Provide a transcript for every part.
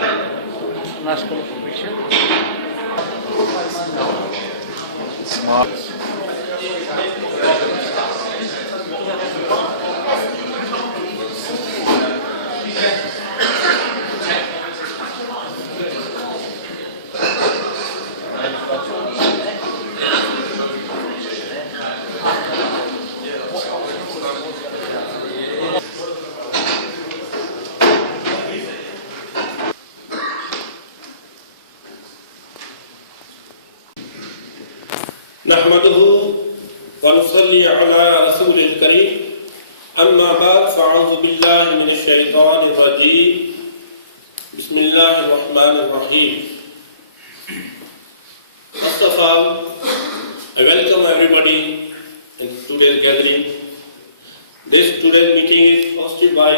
National conviction. Smart. नहमदुहु व नुसल्ली अला रसूलिल करीम अम्मा बाद फ़अऊज़ु बिल्लाहि मिनश शैतानिर रजीम बिस्मिल्लाहिर रहमानिर रहीम First of all, I welcome everybody in today's gathering. Today's meeting is hosted by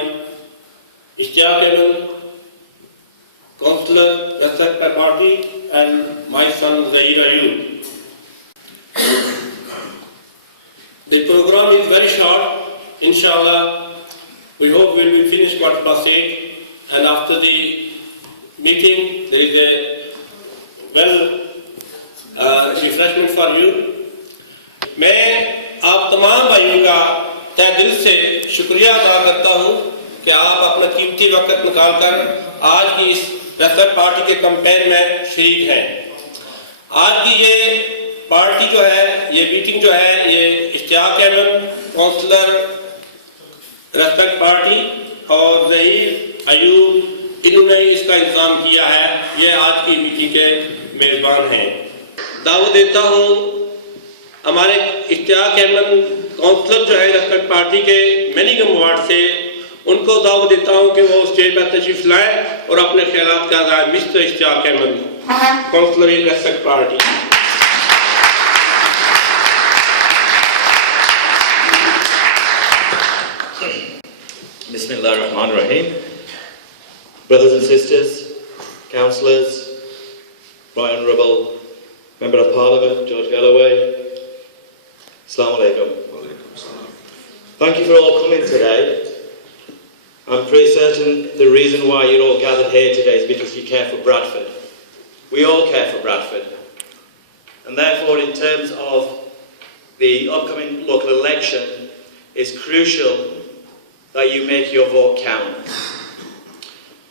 Ishtiaq Ahmed, Cllr, Bradford Party, and my son Zaheer Ayub. The program is very short. Inshallah, we hope we will finish 8:15, and after the meeting there is a refreshment for you. मैं आप तमाम भाइयों का तहे दिल से शुक्रिया अदा करता हूँ कि आप अपना कीमती वक्त निकालकर आज की इस ब्रैडफोर्ड पार्टी के कैंपेन में शरीक हैं। आज की ये पार्टी जो है, ये मीटिंग जो है, ये Ishtiaq Ahmed councillor Bradford party और ज़हीर अयूब, इन्होंने इसका इंतजाम किया है। ये आज की मीटिंग के मेज़बान हैं। दावत देता हूँ हमारे इश्तियाक अहमद काउंसलर जो है ब्रैडफोर्ड पार्टी के मैनिंगम वार्ड से, उनको दावत देता हूँ कि वो स्टेज पर तशरीफ लाएं और अपने ख्यालात का इज़हार mister Ishtiaq Ahmed councillor Bradford party. Bismillah ar-Rahman ar-Rahim. Brothers and sisters, councillors, Right Honourable Member of Parliament, George Galloway, Assalamu alaikum. Thank you for all coming today. I'm pretty certain the reason why you're all gathered here today is because you care for Bradford. We all care for Bradford. And therefore, in terms of the upcoming local election, it's crucial that you make your vote count.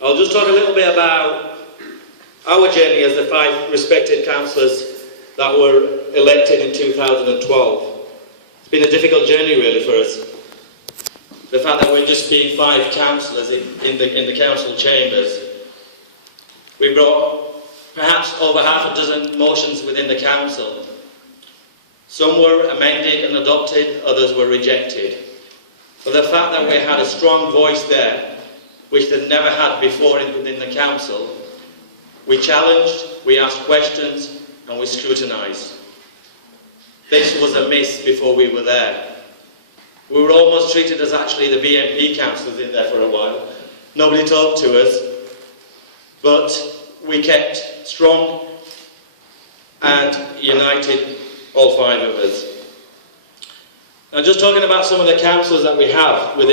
I'll just talk a little bit about our journey as the 5 respected councillors that were elected in 2012. It's been a difficult journey really for us. The fact that we're just being 5 councillors in the council chambers. We brought perhaps over half a dozen motions within the council. Some were amended and adopted, others were rejected. But the fact that we had a strong voice there, which they'd never had before within the council, we challenged, we asked questions, and we scrutinised. This was a miss before we were there. We were almost treated as actually the BNP councillors in there for a while. Nobody talked to us, but we kept strong and united, all 5 of us. Now, just talking about some of the councils that we have from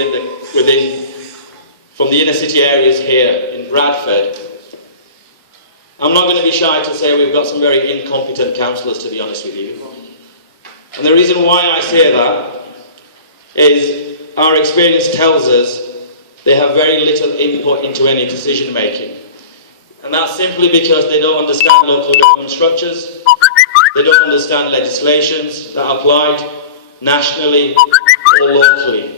the inner city areas here in Bradford, I'm not going to be shy to say we've got some very incompetent councillors, to be honest with you. And the reason why I say that is our experience tells us they have very little input into any decision making. And that's simply because they don't understand local government structures, they don't understand legislations that are applied nationally or locally.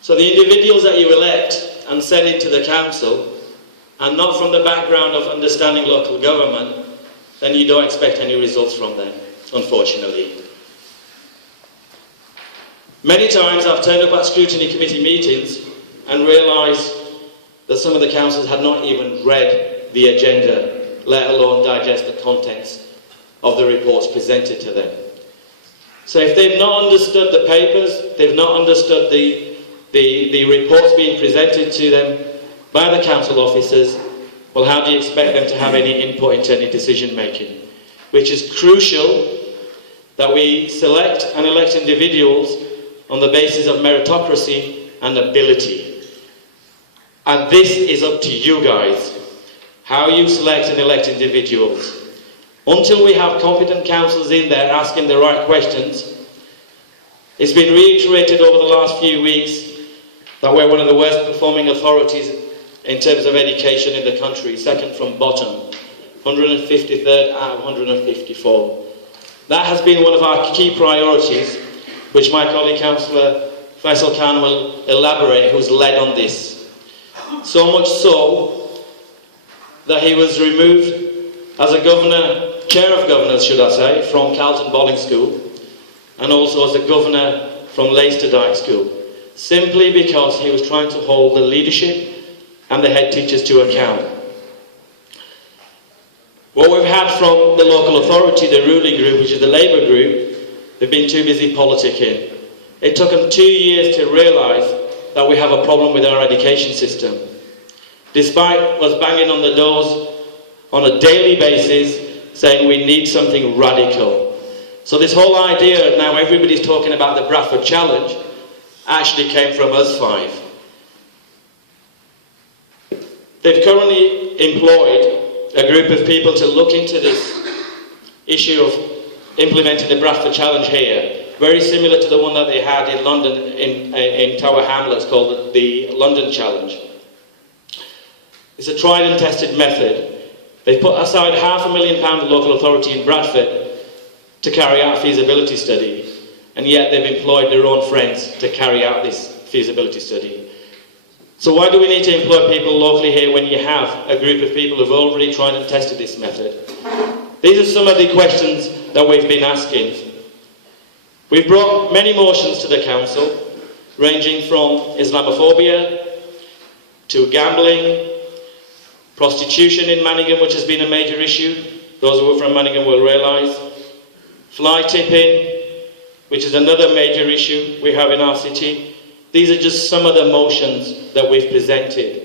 So the individuals that you elect and send into the council are not from the background of understanding local government, then you don't expect any results from them, unfortunately. Many times I've turned up at scrutiny committee meetings and realised that some of the councillors had not even read the agenda, let alone digest the contents of the reports presented to them. So if they've not understood the papers, they've not understood the reports being presented to them by the council officers, well, how do you expect them to have any input into any decision making? Which is crucial that we select and elect individuals on the basis of meritocracy and ability. And this is up to you guys, how you select and elect individuals. Until we have competent councillors in there asking the right questions, it's been reiterated over the last few weeks that we're one of the worst performing authorities in terms of education in the country, second from bottom, 153rd out of 154. That has been one of our key priorities, which my colleague Councillor Faisal Khan will elaborate, who's led on this. So much so that he was removed as a governor, chair of governors should I say, from Carlton Bolling School, and also as a governor from Leicesterdike School, simply because he was trying to hold the leadership and the head teachers to account. What we've had from the local authority, the ruling group, which is the Labour group, they've been too busy politicking. It took them 2 years to realise that we have a problem with our education system. Despite us banging on the doors on a daily basis, saying we need something radical. So this whole idea, now everybody's talking about the Bradford Challenge, actually came from us five. They've currently employed a group of people to look into this issue of implementing the Bradford Challenge here, very similar to the one that they had in London, in Tower Hamlets, called the London Challenge. It's a tried and tested method. They've put aside £500,000 the local authority in Bradford to carry out a feasibility study, and yet they've employed their own friends to carry out this feasibility study. So why do we need to employ people locally here when you have a group of people who've already tried and tested this method? These are some of the questions that we've been asking. We've brought many motions to the council, ranging from Islamophobia to gambling, prostitution in Manningham, which has been a major issue. Those who are from Manningham will realise. Fly tipping, which is another major issue we have in our city. These are just some of the motions that we've presented.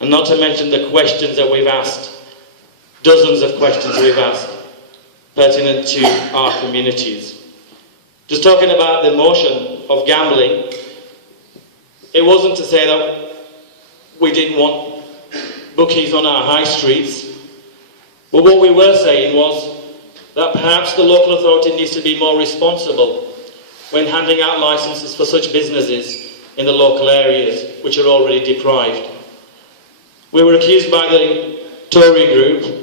And not to mention the questions that we've asked. Dozens of questions we've asked pertinent to our communities. Just talking about the motion of gambling, it wasn't to say that we didn't want bookies on our high streets. But what we were saying was that perhaps the local authority needs to be more responsible when handing out licences for such businesses in the local areas which are already deprived. We were accused by the Tory group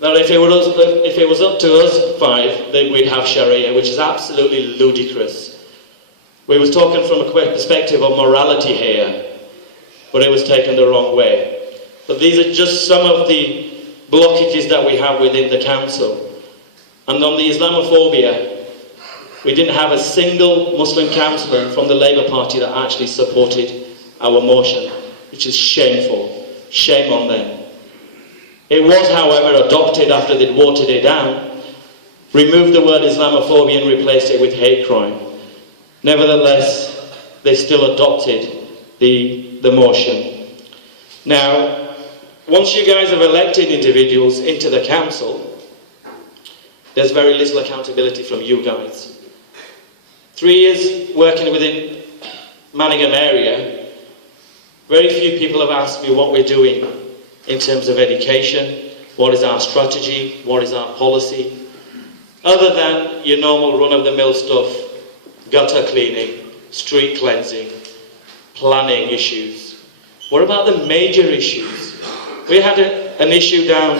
that if it was up to us five, then we'd have Sharia, which is absolutely ludicrous. We was talking from a perspective of morality here, but it was taken the wrong way. But these are just some of the blockages that we have within the council. And on the Islamophobia, we didn't have a single Muslim councillor from the Labour Party that actually supported our motion, which is shameful. Shame on them. It was, however, adopted after they'd watered it down, removed the word Islamophobia and replaced it with hate crime. Nevertheless, they still adopted the motion. Now, once you guys have elected individuals into the council, there's very little accountability from you guys. 3 years working within Manningham area, very few people have asked me what we're doing in terms of education, what is our strategy, what is our policy, other than your normal run-of-the-mill stuff, gutter cleaning, street cleansing, planning issues. What about the major issues? We had an issue down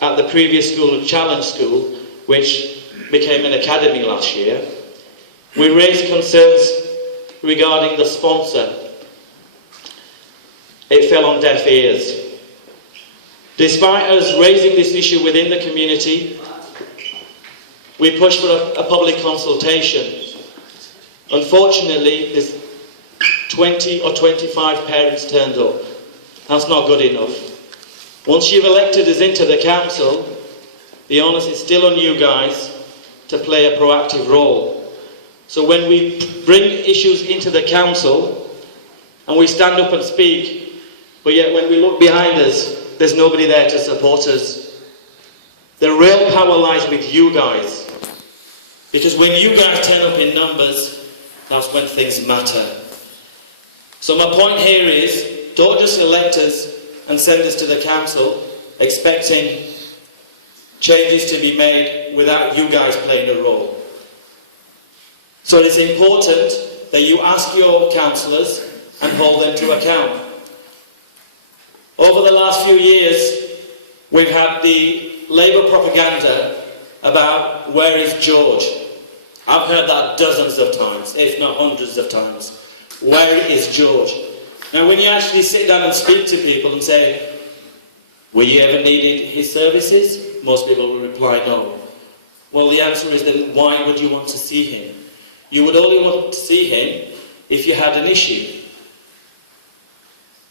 at the previous school, Challenge School, which became an academy last year. We raised concerns regarding the sponsor. It fell on deaf ears. Despite us raising this issue within the community, we pushed for a public consultation. Unfortunately, there's 20 or 25 parents turned up. That's not good enough. Once you've elected us into the council, the onus is still on you guys to play a proactive role. So when we bring issues into the council and we stand up and speak, but yet when we look behind us, there's nobody there to support us. The real power lies with you guys. Because when you guys turn up in numbers, that's when things matter. So my point here is, don't just elect us and send us to the council expecting changes to be made without you guys playing a role. So it's important that you ask your councillors and hold them to account. Over the last few years, we've had the Labour propaganda about where is George. I've heard that dozens of times, if not hundreds of times. Where is George? Now when you actually sit down and speak to people and say, were you ever needed his services? Most people will reply no. Well, the answer is then why would you want to see him? You would only want to see him if you had an issue.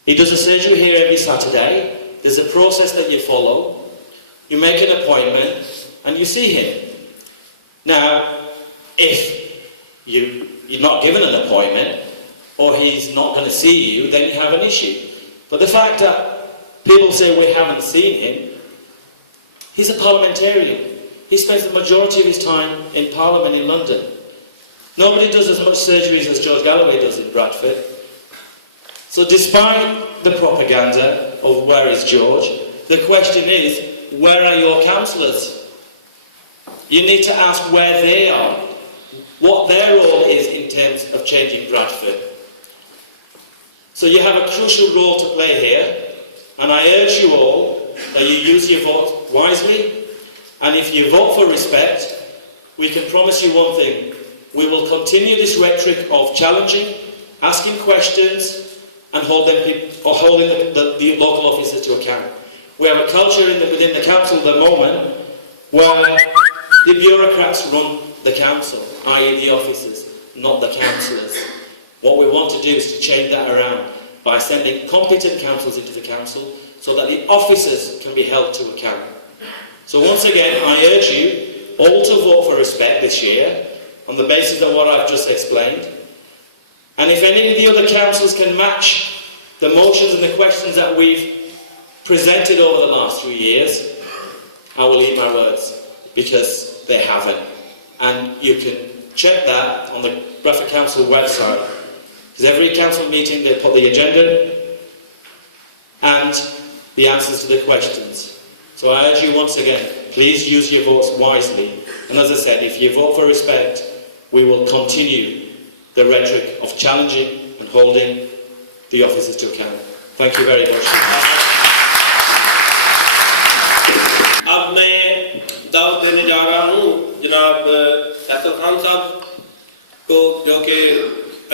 He does a surgery here every Saturday. There's a process that you follow. You make an appointment and you see him. Now, if you're not given an appointment or he's not going to see you, then you have an issue. But the fact that people say we haven't seen him, he's a parliamentarian. He spends the majority of his time in Parliament in London. Nobody does as much surgeries as George Galloway does in Bradford. So despite the propaganda of where is George, the question is, where are your councillors? You need to ask where they are, what their role is in terms of changing Bradford. So you have a crucial role to play here, and I urge you all that you use your vote wisely, and if you vote for respect, we can promise you one thing: we will continue this rhetoric of challenging, asking questions, and holding the local officers to account. We have a culture within the council at the moment where the bureaucrats run the council, i.e. the officers, not the councillors. What we want to do is to change that around by sending competent councillors into the council so that the officers can be held to account. So once again, I urge you all to vote for respect this year on the basis of what I've just explained. And if any of the other councils can match the motions and the questions that we've presented over the last 3 years, I will eat my words, because they haven't. And you can check that on the Bradford Council website, because every council meeting they put the agenda and the answers to the questions. So I urge you once again, please use your votes wisely. And as I said, if you vote for respect, we will continue the rhetoric of challenging and holding the officers to account. Thank you very much. अब मैं दावत देने जा रहा हूँ जनाब फैसल खान साहब को, जो कि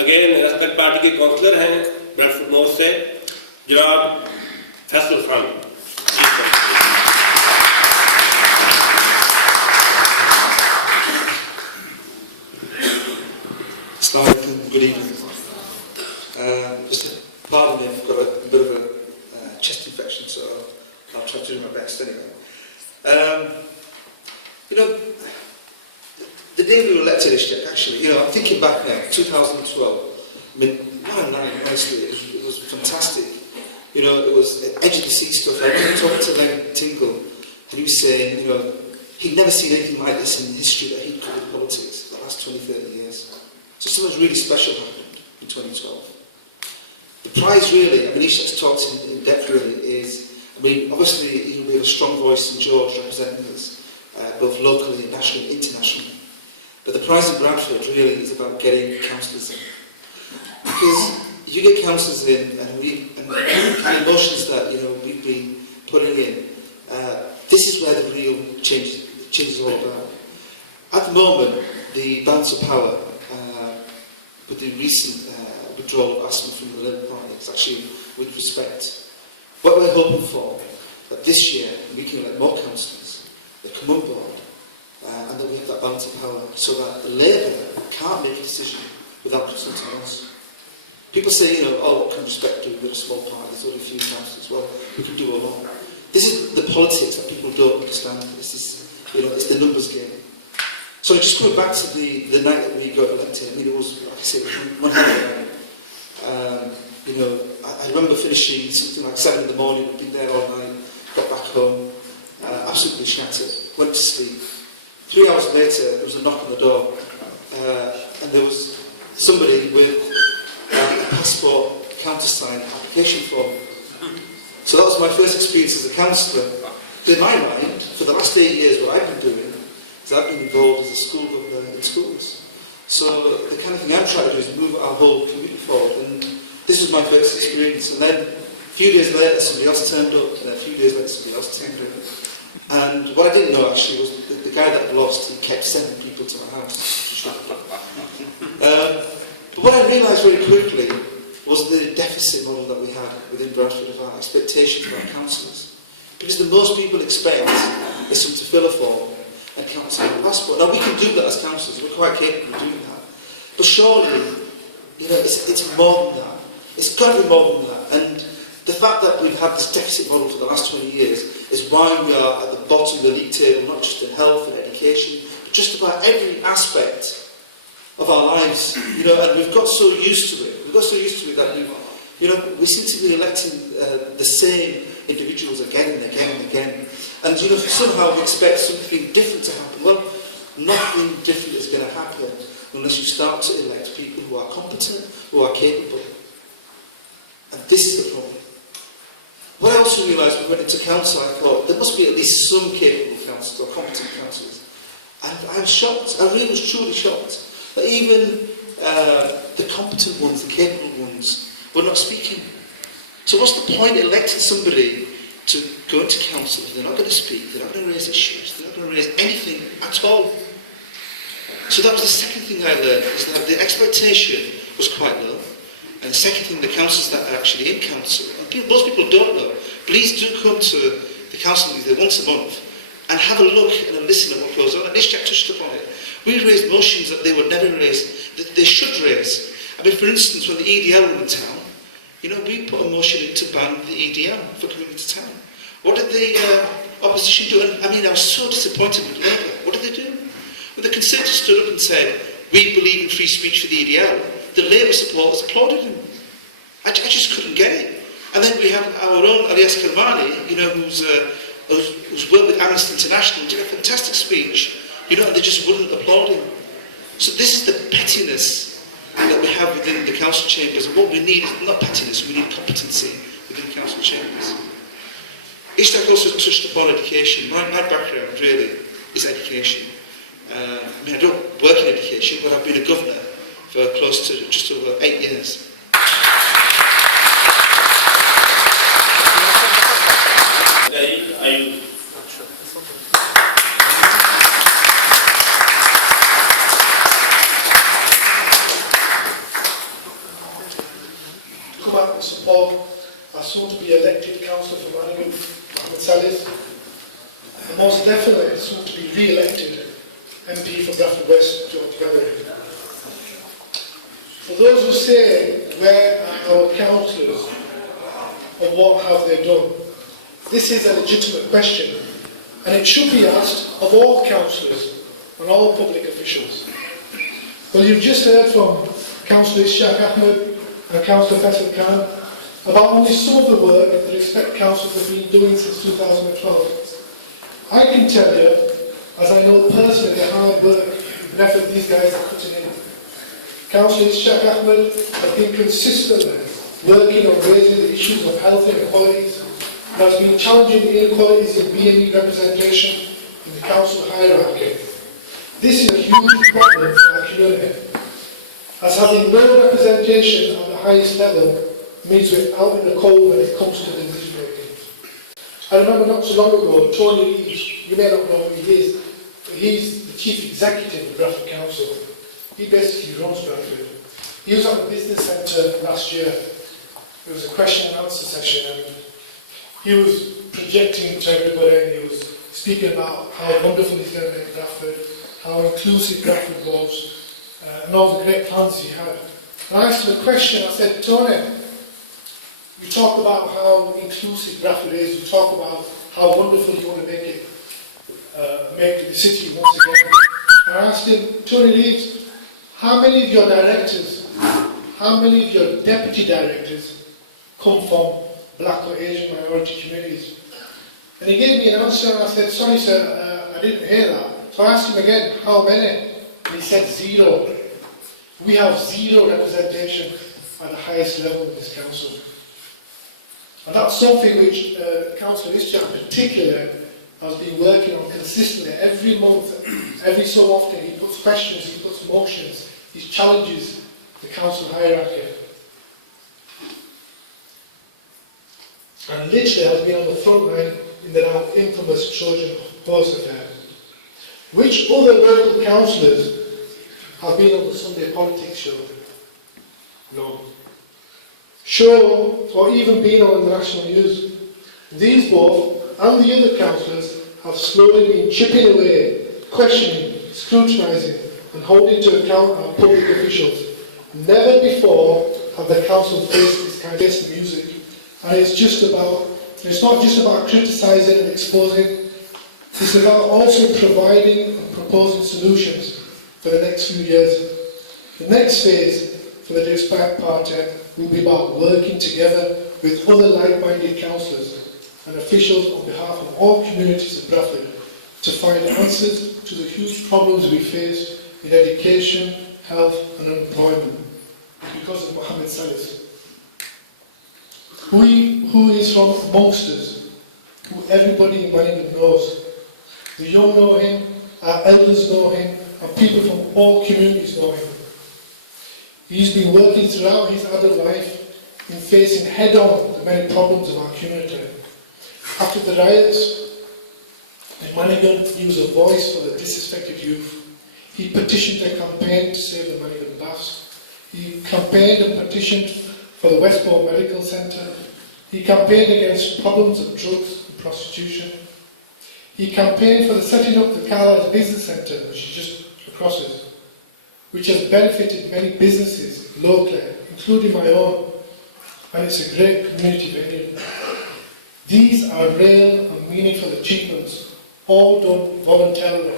अगेन रेस्पेक्ट पार्टी के काउंसलर हैं ब्रैडफोर्ड नॉर्थ से, जनाब Faisal Khan. Assalamu alaikum, good evening. Just pardon me, I've got a bit of a chest infection, so I'll try to do my best anyway. You know, the day we were elected, Ishtiaq, actually, you know, I'm thinking back now, 2012, I mean, honestly, it was fantastic. You know, it was edge of the seat stuff. I remember talking to Len Tingle, and he was saying, you know, he'd never seen anything like this in the history that he'd covered politics the last 20, 30 years. So something really special happened in 2012. The prize really, I mean, Ishtiaq's talked in depth really, is, I mean, obviously he'll be a strong voice in George representing us, both locally, nationally, and internationally. But the prize in Bradford really is about getting councillors in. Because you get councillors in, and the emotions that, you know, we've been putting in, this is where the real change is all about. At the moment, the balance of power, with the recent withdrawal of Asma from the Labour Party, is actually with respect. What we're hoping for, that this year we can elect more councillors that come on board, and that we have that balance of power, so that the Labour can't make a decision without consulting us. People say, you know, oh, what can respect do? We're a small party, there's only a few councillors. Well, we can do a lot. This is the politics that people don't understand. This is, you know, it's the numbers game. So just going back to the night that we got elected, I mean, it was, like I said, one hell of a night. You know, I remember finishing something like 7 in the morning, I'd been there all night, got back home, absolutely shattered, went to sleep. 3 hours later, there was a knock on the door, and there was somebody with a passport countersigned application form. So that was my first experience as a councillor. In my mind, for the last 8 years, what I've been doing is I've been involved as a school governor in schools. So the kind of thing I'm trying to do is move our whole community forward. And this was my first experience. And then a few days later, somebody else turned up, and a few days later, somebody else turned up. And what I didn't know actually was the guy that lost, he kept sending people to my house. But what I realised very quickly was the deficit model that we had within Bradford of our expectations of our councillors. Because the most people expect is someone to fill a form and council a passport. Now we can do that as councillors, we're quite capable of doing that. But surely, it's more than that. It's got to be more than that. And the fact that we've had this deficit model for the last 20 years is why we are at the bottom of the league table, not just in health and education, but just about every aspect of our lives. And we've got so used to it. We've got so used to it that we seem to be electing the same individuals again and again and again. And somehow we expect something different to happen. Well, nothing different is going to happen unless you start to elect people who are competent, who are capable. And this is the problem. What I also realised when we went into council, I thought there must be at least some capable councillors or competent councillors. And I was shocked. I really was truly shocked that even the competent ones, the capable ones, were not speaking. So what's the point of electing somebody to go into council if they're not going to speak, they're not going to raise issues, they're not going to raise anything at all? So that was the second thing I learned, is that the expectation was quite low. And the second thing, the councillors that are actually in council, and most people don't know, please do come to the council meeting once a month and have a look and a listen at what goes on. And Ishtiaq touched upon it. We raised motions that they would never raise, that they should raise. I mean, for instance, when the EDL were in town, we put a motion in to ban the EDL for coming into town. What did the opposition do? And, I was so disappointed with Labour. What did they do? When the Conservatives stood up and said, we believe in free speech for the EDL, the Labour supporters applauded him. I just couldn't get it. And then we have our own Alias Kalmani, who's worked with Amnesty International, did a fantastic speech, and they just wouldn't applaud him. So this is the pettiness that we have within the council chambers, and what we need is not pettiness, we need competency within the council chambers. Ishtiaq also touched upon education. My background really is education. I don't work in education, but I've been a governor for close to just over 8 years. Zaheer Ayub. Come out and support our soon-to-be elected councillor for Manningham, Mohammed Saliss, and most definitely soon-to-be re-elected MP for Bradford West, George Galloway. For those who say, where are our councillors and what have they done? This is a legitimate question, and it should be asked of all councillors and all public officials. Well, you've just heard from Councillor Ishtiaq Ahmed and Councillor Faisal about only some of the work that the respective councillors have been doing since 2012. I can tell you, as I know personally, the hard work and effort these guys are putting in. Councillor Ishtiaq Ahmed has been consistently working on raising the issues of health inequalities and has been challenging the inequalities in BME representation in the council hierarchy. This is a huge problem for our community, as having no representation at the highest level means we're out in the cold when it comes to decision making. I remember not so long ago, Tony Leach, you may not know who he is, but he's the chief executive of Bradford Council. He basically runs Bradford. He was at the business centre last year. It was a question and answer session, and he was projecting to everybody, and he was speaking about how wonderful he's going to make Bradford, how inclusive Bradford was, and all the great plans he had. And I asked him a question. I said, Tony, you talk about how inclusive Bradford is, you talk about how wonderful you want to make it, make the city once again. And I asked him, Tony Leeds, how many of your directors, how many of your deputy directors come from black or Asian minority communities? And he gave me an answer, and I said, sorry sir, I didn't hear that. So I asked him again, how many? And he said 0. We have 0 representation at the highest level in this council. And that's something which Councillor Ishtiaq in particular has been working on consistently every month, every so often. He puts questions, he puts motions, he challenges the council hierarchy. And literally has been on the front line in the now infamous Trojan horse affair. Which other local councillors have been on the Sunday politics show? No. Show, or even been on the national news. These both and the other councillors have slowly been chipping away, questioning, scrutinising and holding to account our public officials. Never before have the council faced this kind of music. And it's not just about criticising and exposing, it's about also providing and proposing solutions for the next few years. The next phase for the Ishtiaq Party will be about working together with other like-minded councillors and officials on behalf of all communities of Bradford to find answers to the huge problems we face in education, health and unemployment because of Mohammed Saliss, who is from amongst us, who everybody in Manningham knows. The young know him, our elders know him, and people from all communities know him. He's been working throughout his adult life in facing head-on the many problems of our community. After the riots in Manningham, he was a voice for the disaffected youth. He petitioned a campaign to save the Manningham baths. He campaigned and petitioned for the Westport Medical Centre. He campaigned against problems of drugs and prostitution. He campaigned for the setting up the Cllr Business Centre, which is just across us, which has benefited many businesses locally, including my own, and it's a great community venue. These are real and meaningful achievements, all done voluntarily,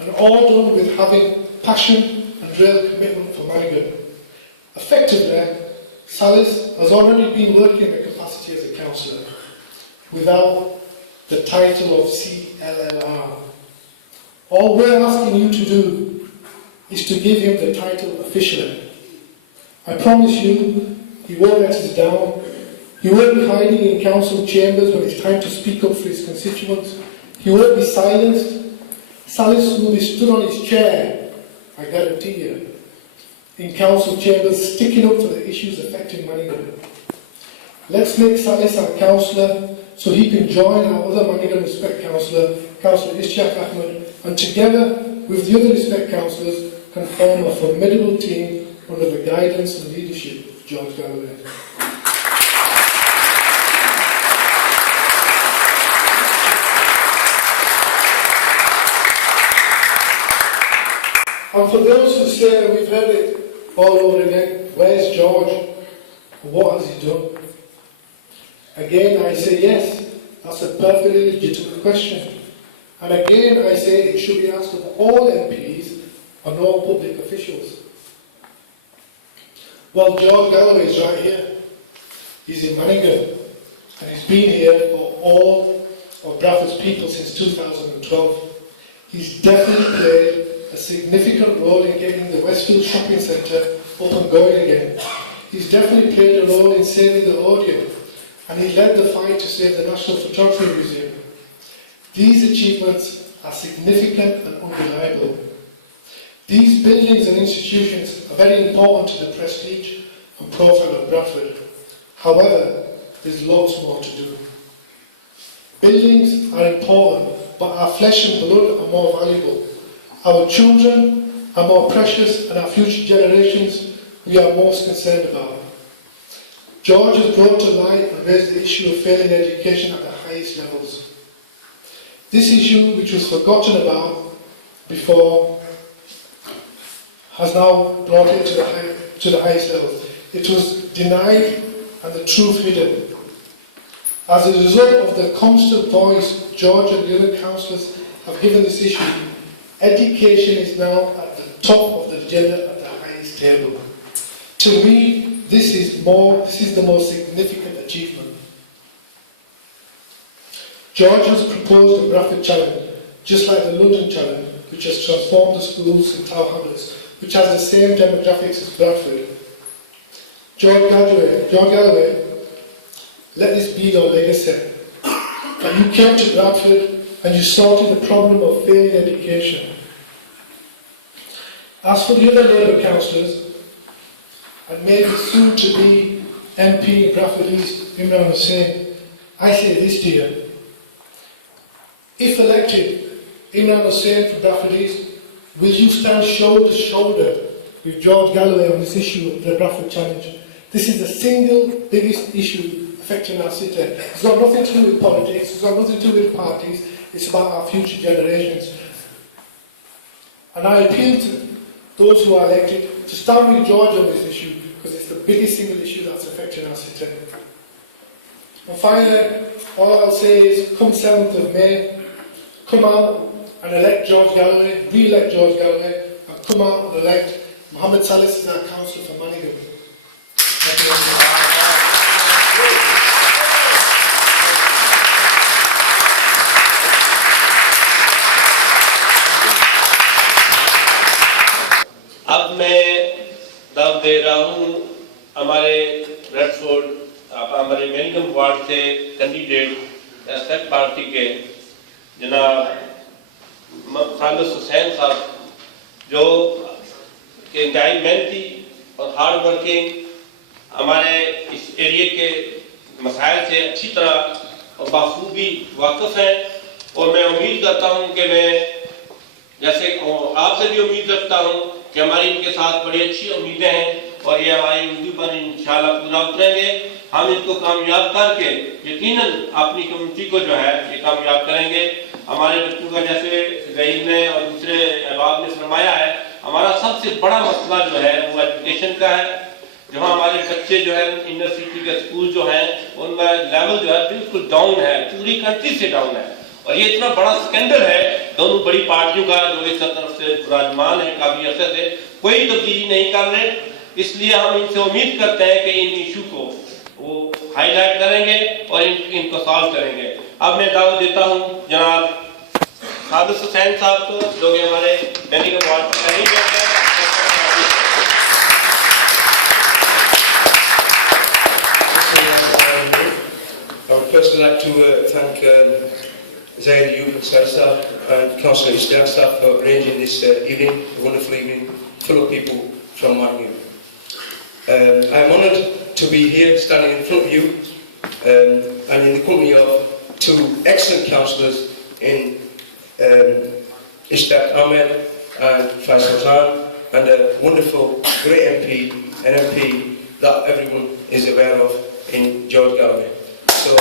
and all done with having passion and real commitment for Manningham. Effectively, Saliss has already been working in the capacity as a councillor, without the title of Cllr. All we're asking you to do is to give him the title officially. I promise you, he won't let us down. He won't be hiding in council chambers when it's time to speak up for his constituents. He won't be silenced. Saliss will be stood on his chair, I guarantee you, in council chambers, sticking up for the issues affecting Manningham. Let's make Saliss our councillor so he can join our other Manningham Respect councillor, Councillor Ishtiaq Ahmed, and together with the other Respect councillors can form a formidable team under the guidance and leadership of George Galloway. And for those who say, we've heard it all over again, where's George? What has he done? Again, I say yes, that's a perfectly legitimate question. And again, I say it should be asked of all MPs and all public officials. Well, George Galloway is right here. He's in Manningham, and he's been here for all of Bradford's people since 2012. He's definitely played a significant role in getting the Westfield Shopping Centre up and going again. He's definitely played a role in saving the Odeon, and he led the fight to save the National Photography Museum. These achievements are significant and undeniable. These buildings and institutions are very important to the prestige and profile of Bradford. However, there's lots more to do. Buildings are important, but our flesh and blood are more valuable. Our children are more precious, and our future generations we are most concerned about. George has brought to light and raised the issue of failing education at the highest levels. This issue, which was forgotten about before, has now brought it to the highest levels. It was denied and the truth hidden. As a result of the constant voice George and the other councillors have given this issue, education is now at the top of the agenda at the highest table. To me, this is the most significant achievement. George has proposed the Bradford Challenge, just like the London Challenge, which has transformed the schools in Tower Hamlets, which has the same demographics as Bradford. George Galloway, let this be your legacy. And you came to Bradford and you sorted the problem of failing education. As for the other Labour councillors, and maybe soon to be MP in Bradford East, Imran Hussain, I say this to you. If elected, Imran Hussain from Bradford East, will you stand shoulder to shoulder with George Galloway on this issue of the Bradford Challenge? This is the single biggest issue affecting our city. It's got nothing to do with politics, it's got nothing to do with parties, it's about our future generations. And I appeal to those who are elected to stand with George on this issue, because it's the biggest single issue that's affecting our city. And finally, all I'll say is, come 7th of May, come out and elect George Galloway, re-elect George Galloway, and come out and elect Mohammed Saliss as our councillor for Manningham. Thank you very much. अब मैं दाव दे रहा हूँ हमारे Bradford हमारे मैनिंघम ward से candidate set party के जनाब खालिद हुसैन साहब जो के इंतहाई मेहनती और हार्ड वर्किंग हमारे इस एरिया के मसाइल से अच्छी तरह और बाखूबी वाकिफ हैं और मैं उम्मीद करता हूँ कि मैं जैसे आपसे भी उम्मीद रखता हूँ कि हमारी इनके साथ बड़ी अच्छी उम्मीदें हैं और ये हमारी उम्मीद पर इंशाल्लाह पूरा उतरेंगे। हम इनको कामयाब करके यकीनन अपनी कम्युनिटी को जो है ये कामयाब करेंगे। हमारे बच्चों का जैसे ज़हीर ने और दूसरे अहबाब ने फरमाया है, हमारा सबसे बड़ा मसला जो है वो एजुकेशन का है। जहाँ हमारे बच्चे जो है इनर सिटी के स्कूल जो हैं उनका लेवल जो है बिल्कुल डाउन है, पूरी कंट्री से डाउन है और ये इतना बड़ा स्कैंडल है दोनों बड़ी पार्टियों का जो इस तरफ से विराजमान है काफी अर्से से कोई तब्दीली नहीं कर रहे। इसलिए हम इनसे उम्मीद करते हैं कि इन इशू को वो हाईलाइट करेंगे और इनको सॉल्व करेंगे। अब मैं दावत देता हूँ जनाब खालिद हुसैन साहब को जो कि हमारे मैनिंघम वार्ड का कैंडिडेट है। I would personally like to thank Zaheer Ayub and Councillor Ishtiaq staff for arranging this evening, a wonderful evening, full of people from Manningham. I am honoured to be here standing in front of you and in the company of two excellent councillors in Ishtiaq Ahmed and Faisal and a wonderful, great MP, an MP that everyone is aware of in George Galloway. So,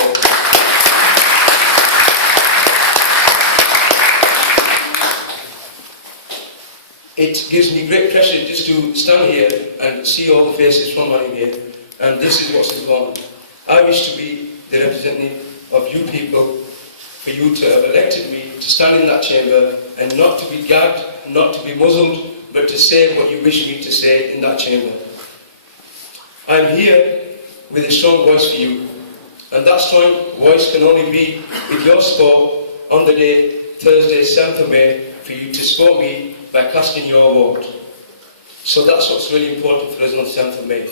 it gives me great pleasure just to stand here and see all the faces from Manningham here, and this is what's important. I wish to be the representative of you people, for you to have elected me to stand in that chamber and not to be gagged, not to be muzzled, but to say what you wish me to say in that chamber. I'm here with a strong voice for you, and that strong voice can only be with your support on the day, Thursday, 7th of May, for you to support me by casting your vote. So that's what's really important for us on the 7th of May.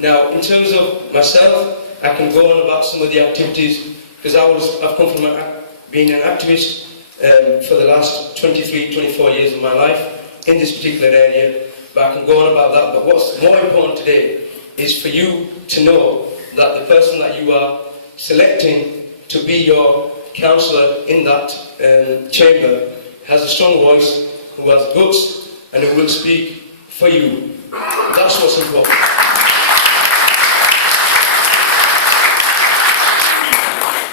Now, in terms of myself, I can go on about some of the activities, because I've come from being an activist for the last 23, 24 years of my life in this particular area, but I can go on about that. But what's more important today is for you to know that the person that you are selecting to be your councillor in that chamber has a strong voice, who has guts, and who will speak for you. That's what's important.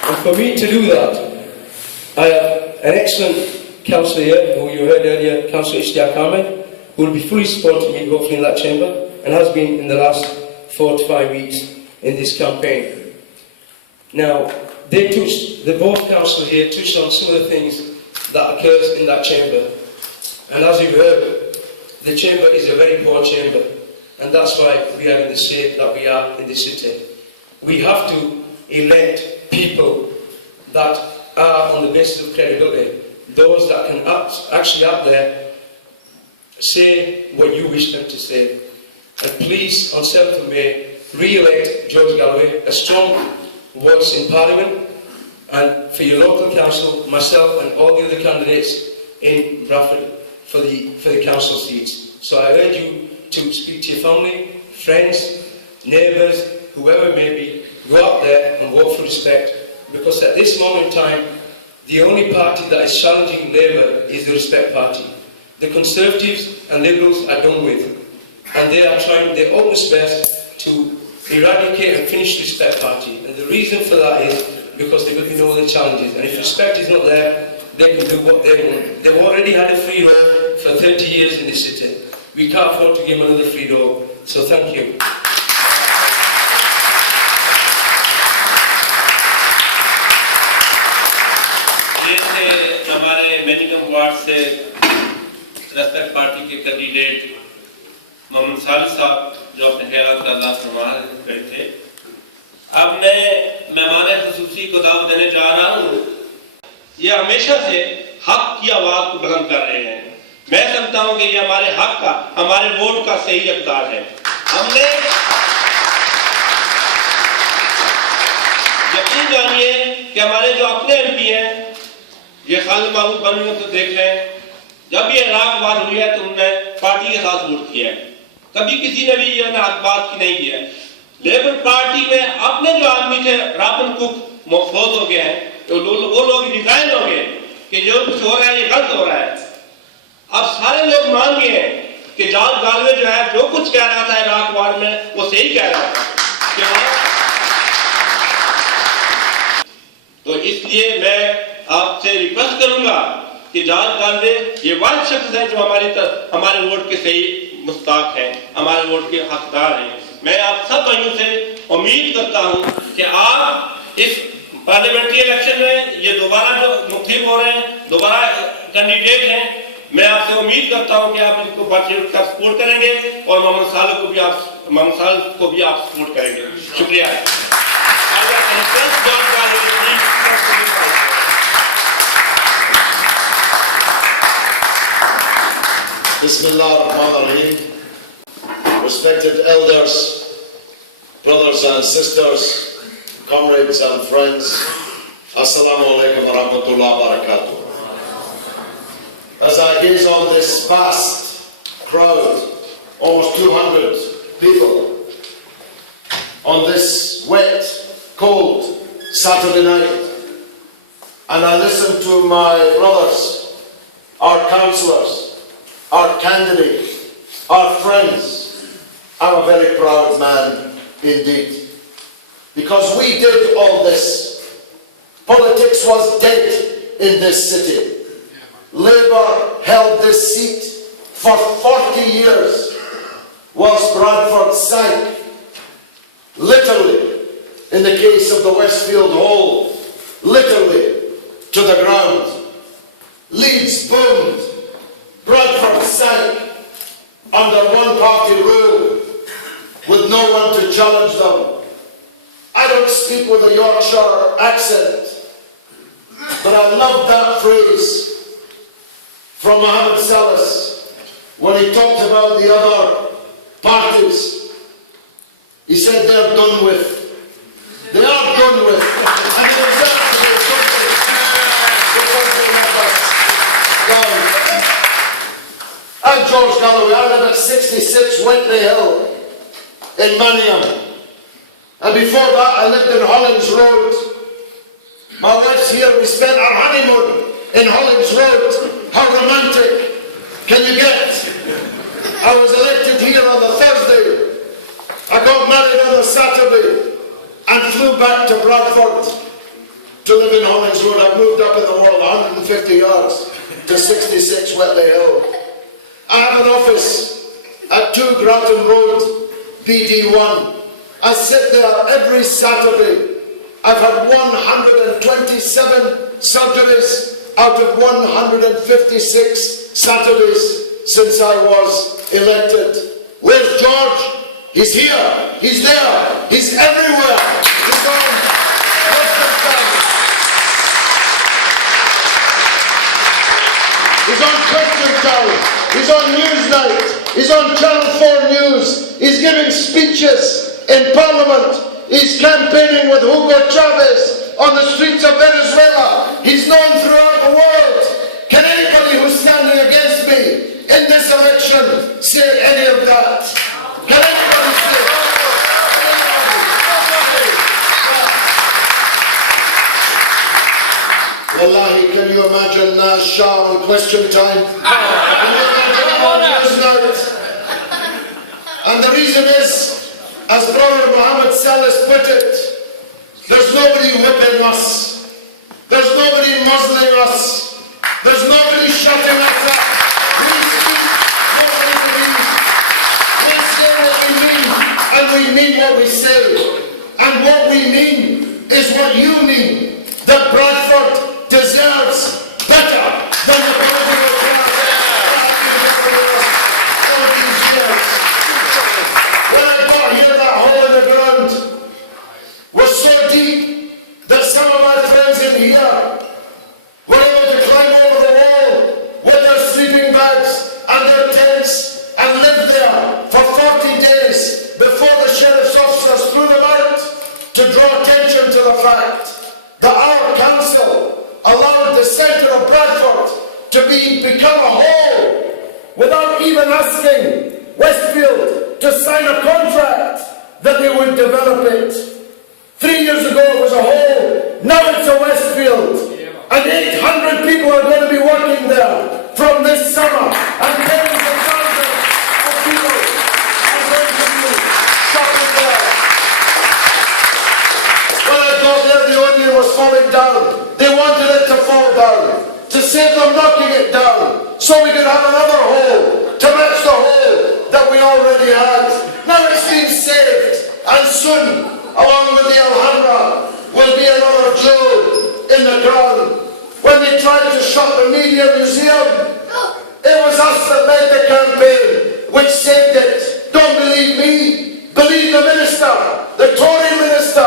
And for me to do that, I have an excellent councillor here, who you heard earlier, Councillor Ishtiaq Ahmed, who will be fully supporting me, hopefully, in that chamber, and has been in the last 4 to 5 weeks in this campaign. Now, the both councillors here touched on some of the things that occurs in that chamber. And as you've heard, the chamber is a very poor chamber, and that's why we are in the state that we are in this city. We have to elect people that are on the basis of credibility, those that can actually out there say what you wish them to say. and please, on 7th of May, re-elect George Galloway, a strong voice in Parliament, and for your local council, myself and all the other candidates in Bradford for the council seats. So I urge you to speak to your family, friends, neighbours, whoever it may be, go out there and vote for Respect, because at this moment in time, the only party that is challenging Labour is the Respect Party. The Conservatives and Liberals are done with, and they are trying their utmost best to eradicate and finish the Respect Party. And the reason for that is because there will be no other challenges. And if Respect is not there, they can do what they want. They've already had a free roam for 30 years in this city. We can't afford to give them another free roam. So thank you. ये थे हमारे मेनिकम ward से respect party के candidate Mohammad सालिस साहब जो अपने ख्याल का दास फरमा रहे थे। अब मैं मेहमान खुसूसी को दावत देने जा रहा हूँ। ये हमेशा से हक की आवाज को बुलंद कर रहे हैं। मैं समझता हूँ कि ये हमारे हक का, हमारे वोट का सही हकदार है। हमने यकीन जानिए कि हमारे जो अपने एमपी हैं, ये खालिद महमूद बनी तो देख लें, जब ये इराक वार हुई है तो उन्होंने पार्टी के साथ वोट किया है। कभी किसी ने भी ये बात की नहीं किया है। लेबर पार्टी में अपने जो आदमी थे रापन कुक मौजूद हो गए हैं, तो वो लोग रिजाइन हो गए कि जो कुछ हो रहा है ये गलत हो रहा है। अब सारे लोग मान गए हैं कि जॉर्ज गालवे जो है जो कुछ कह रहा था इराक वार में वो सही कह रहा था। तो इसलिए मैं आपसे रिक्वेस्ट करूंगा कि जॉर्ज गालवे ये वाहिद शख्स है जो हमारे वोट के सही मुस्ताक है, हमारे वोट के हकदार हैं। मैं आप सब भाइयों से उम्मीद करता हूं कि आप इस पार्लियामेंट्री इलेक्शन में ये दोबारा जो मुख्तार हो रहे हैं, दोबारा कैंडिडेट हैं, मैं आपसे उम्मीद करता हूं कि आप इनको सपोर्ट करेंगे और मोहम्मद सालिस को भी आप सपोर्ट करेंगे। शुक्रिया। Bismillahirrahmanirrahim. Respected elders, brothers and sisters, comrades and friends, Assalamu alaikum wa rahmatullahi wa barakatuh. As I gaze on this vast crowd, almost 200 people, on this wet, cold Saturday night, and I listen to my brothers, our councillors, our candidates, our friends, I'm a very proud man indeed. Because we did all this. Politics was dead in this city. Labour held this seat for 40 years whilst Bradford sank, literally, in the case of the Westfield Hall, literally to the ground. Leeds boomed, Bradford sank under one-party rule with no one to challenge them. I don't speak with a Yorkshire accent, but I love that phrase from Mohammed Saliss when he talked about the other parties. He said they're done with. They are done with. And they deserve to be done with because they let us down. I'm George Galloway. I live at 66 Wintley Hill in Manningham. And before that I lived in Hollings Road. My wife's here. We spent our honeymoon in Hollings Road. How romantic can you get? I was elected here on the Thursday. I got married on the Saturday and flew back to Bradford to live in Hollings Road. I moved up in the world 150 yards to 66 Whitley Hill. I have an office at 2 Grattan Road, BD1. I sit there every Saturday. I've had 127 surgeries out of 156 Saturdays since I was elected. Where's George? He's here, he's there, he's everywhere. He's on Western Bank. He's on Christian Town. He's on Newsnight. He's on Channel 4 News. He's giving speeches in Parliament. He's campaigning with Hugo Chavez on the streets of Venezuela. He's known throughout the world. Can anybody who's standing against me in this election say any of that? Can anybody say it? Wallahi, can you imagine Shah on question time? Can you imagine him on news night? And the reason is, as Brother Mohammed Saliss put it, there's nobody whipping us. There's nobody muzzling us. There's nobody shutting us up. We speak what we believe. We say what we mean, and we mean what we say. And what we mean is what you mean. That Bradford deserves better than the political class that have been given us all these years. When I got here, that hole in the ground was so deep that some of my friends in here were able to climb over the wall with their sleeping bags and their tents and live there for 40 days before the sheriff's officers threw them out to draw attention to the fact that our council allowed the centre of Bradford to become a hole without even asking Westfield to sign a contract that they would develop it. 3 years ago it was a hole, now it's a Westfield. And 800 people are going to be working there from this summer, and tens of thousands of people are going to be shopping there. When I got there, the onion was falling down. They wanted it to fall down, to save them knocking it down, so we could have another hole to match the hole that we already had. Now it's been saved, and soon, along with the Alhambra, will be another jewel in the crown. When they tried to shut the Media Museum, it was us that made the campaign which saved it. Don't believe me, believe the minister, the Tory minister,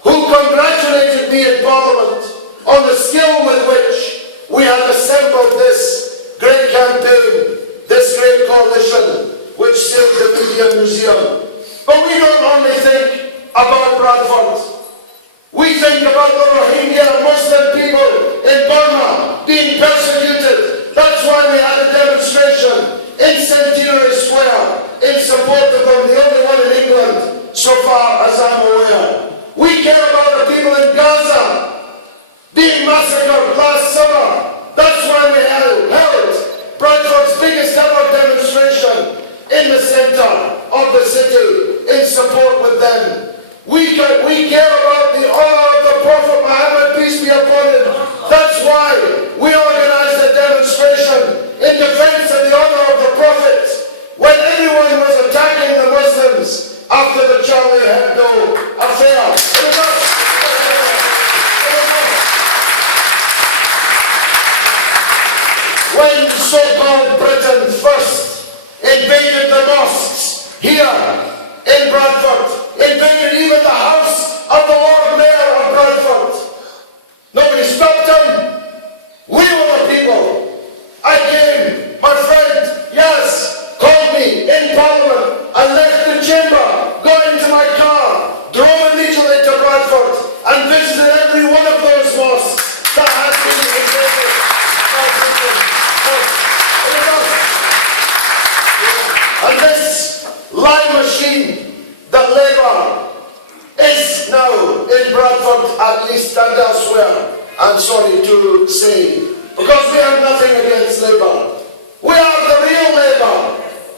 who congratulated me in Parliament on the skill with which we had assembled this great campaign, this great coalition, which saved the Media Museum. But we don't only think about Bradford. We think about the Rohingya Muslim people in Burma being persecuted. That's why we had a demonstration in Centenary Square in support of them, the only one in England, so far as I'm aware. We care about the people in Gaza being massacred last summer. That's why we held Bradford's biggest ever demonstration in the centre of the city in support with them. We care about the honour of the Prophet Muhammad, peace be upon him. That's why we organised a demonstration in defence of the honour of the Prophet when everyone was attacking the Muslims after the Charlie Hebdo affair. When so-called Britain first invaded the mosques here in Bradford, invaded even the house of the Lord Mayor of Bradford, nobody stopped them. We were the people. I came, my friend, yes, called me in Parliament. I left the chamber, got into my car, drove immediately to Bradford and visited every one of those mosques that had been invaded by Britain. And this lie machine that Labour is now in Bradford, at least and elsewhere, I'm sorry to say, because we have nothing against Labour. We are the real Labour.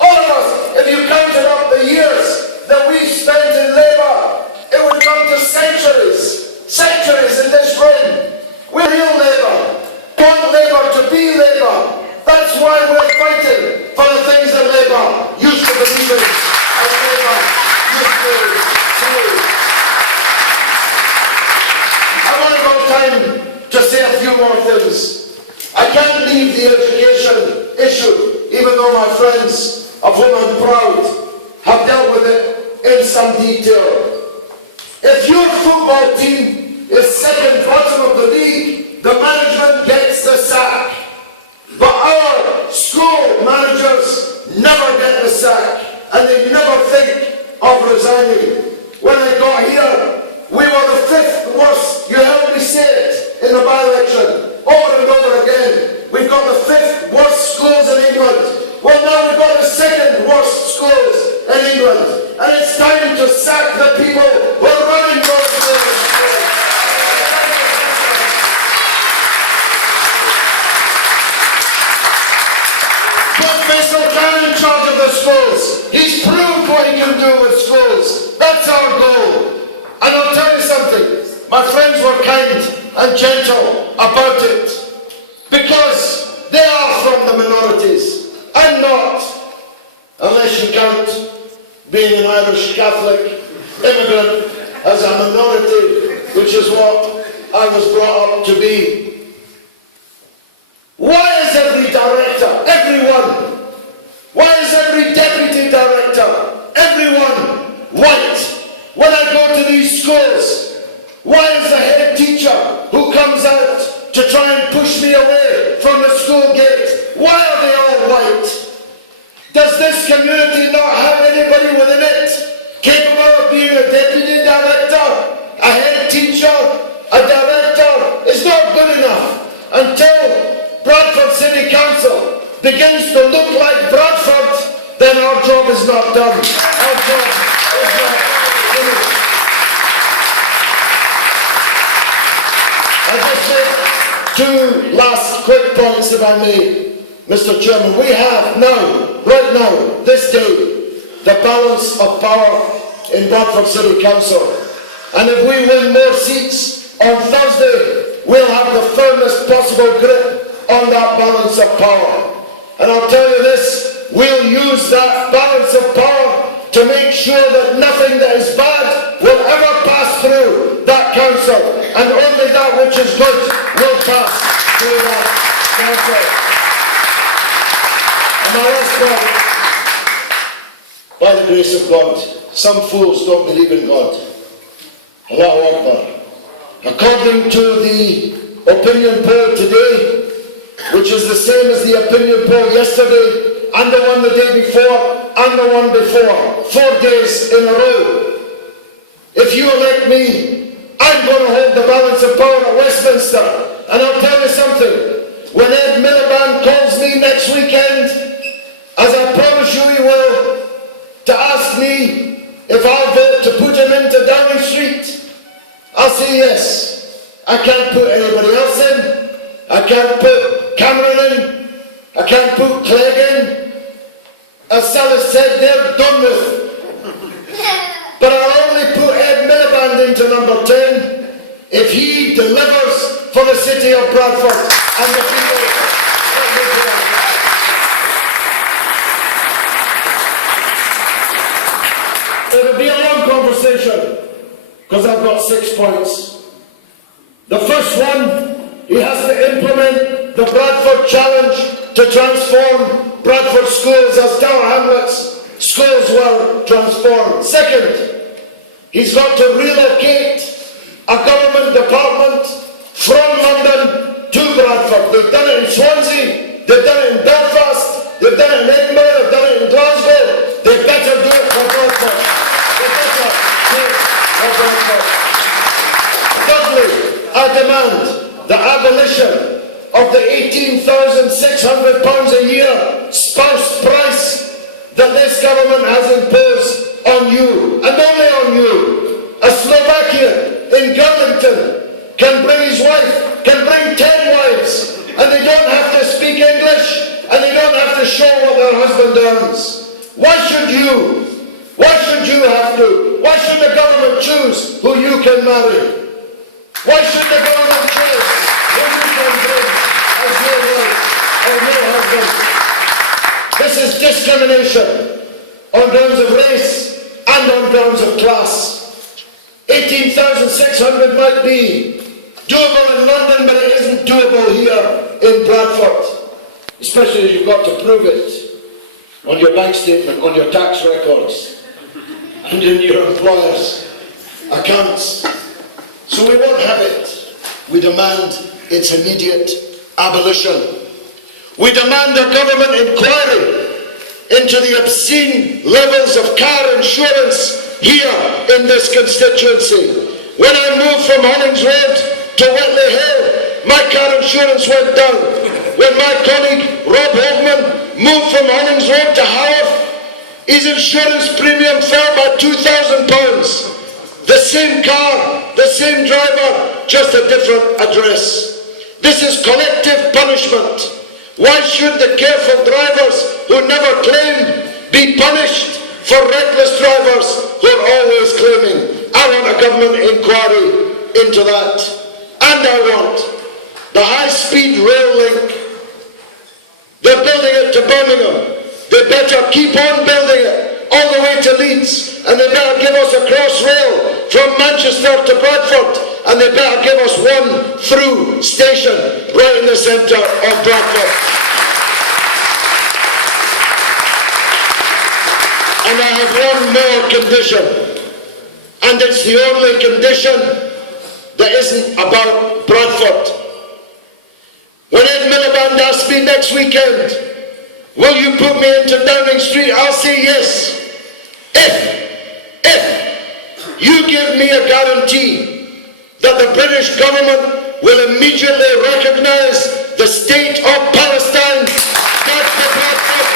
All of us, if you counted up the years that we've spent in Labour, it would come to centuries in this room. We're real Labour. We want Labour to be Labour. That's why we're fighting for the things that Labour used to believe in and Labour used to say. I want to have time to say a few more things. I can't leave the education issue, even though my friends, of whom I'm proud, have dealt with it in some detail. If your football team is second bottom of the league, the management gets the sack. But our school managers never get in the by-election, over and over again. We've got the 5th worst schools in England. Well, now we've got the 2nd worst schools in England. And it's time to sack the people who are running those schools. Put Faisal in charge of the schools. He's proved what he can do with schools. That's our goal. And I'll tell you something. My friends were kind and gentle about it. Because they are from the minorities. I'm not. Unless you count being an Irish Catholic immigrant as a minority, which is what I was brought up to be. Why is every director, everyone, why is every deputy director, everyone white? When I go to these schools, why is the head teacher who comes out to try and push me away from the school gate, why are they all white? Does this community not have anybody within it capable of being a deputy director, a head teacher, a director? Is not good enough until Bradford City Council begins to look like Bradford, then our job is not done. Our job is not finished. I just make 2 last quick points, if I may, Mr. Chairman. We have now, right now, this day, the balance of power in Bradford City Council. And if we win more seats on Thursday, we'll have the firmest possible grip on that balance of power. And I'll tell you this, we'll use that balance of power to make sure that nothing that is bad will ever pass through that council, and only that which is good will pass through that council. And my last point, by the grace of God, some fools don't believe in God. Allahu Akbar. According to the opinion poll today, which is the same as the opinion poll yesterday, and the one the day before, and the one before, 4 days in a row. If you elect me, I'm going to hold the balance of power at Westminster. And I'll tell you something, when Ed Miliband calls me next weekend, as I promise you he will, to ask me if I'll vote to put him into Downing Street, I'll say yes. I can't put anybody else in. I can't put Cameron in. I can't put Clegg in. As Saliss said, they're done with. But I'll only put Ed Miliband into number 10 if he delivers for the city of Bradford and the people that live here. It'll be a long conversation because I've got 6 points. The first one, he has to implement the Bradford Challenge to transform Bradford schools as Tower Hamlets schools were transformed. Second, he's got to relocate a government department from London to Bradford. They've done it in Swansea, they've done it in Belfast, they've done it in Edinburgh, they've done it in Glasgow. They better do it for Bradford. They better do it for Bradford. Thirdly, I demand the abolition of the £18,600 a year spouse price that this government has imposed on you, and only on you. A Slovakian in Girlington can bring his wife, can bring 10 wives, and they don't have to speak English, and they don't have to show what their husband earns. Why should you? Why should you have to? Why should the government choose who you can marry? Why should the government choose who you can bring as your wife or your husband? This is discrimination on grounds of race and on grounds of class. 18,600 might be doable in London, but it isn't doable here in Bradford. Especially as you've got to prove it on your bank statement, on your tax records, and in your employer's accounts. So we won't have it. We demand its immediate abolition. We demand a government inquiry into the obscene levels of car insurance here in this constituency. When I moved from Hollingswood to Whitley Hill, insurance went down. When my colleague Rob Hoffman moved from Hollings Road to Haworth, his insurance premium fell by £2,000. The same car, the same driver, just a different address. This is collective punishment. Why should the careful drivers who never claim be punished for reckless drivers who are always claiming? I want a government inquiry into that. And I want the high-speed rail link. They're building it to Birmingham. They better keep on building it all the way to Leeds. And they better give us a cross rail from Manchester to Bradford. And they better give us one through station right in the centre of Bradford. And I have one more condition, and it's the only condition that isn't about Bradford. When Ed Miliband asks me next weekend, will you put me into Downing Street, I'll say yes. If you give me a guarantee that the British government will immediately recognise the state of Palestine, that's the Bradford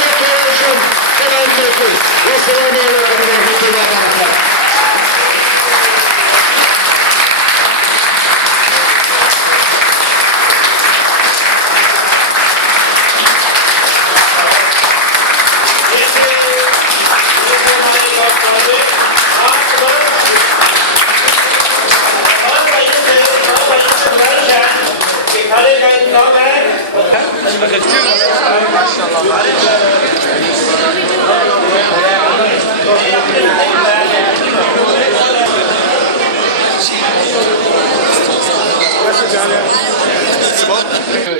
Declaration that I'm making. Wassalamu alaikum wa rahmatullahi wa barakatuh.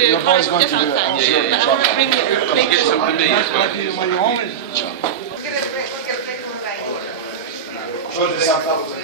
Your boy's going to do it. I'm sure. Get some for me as well. We'll get a quick one.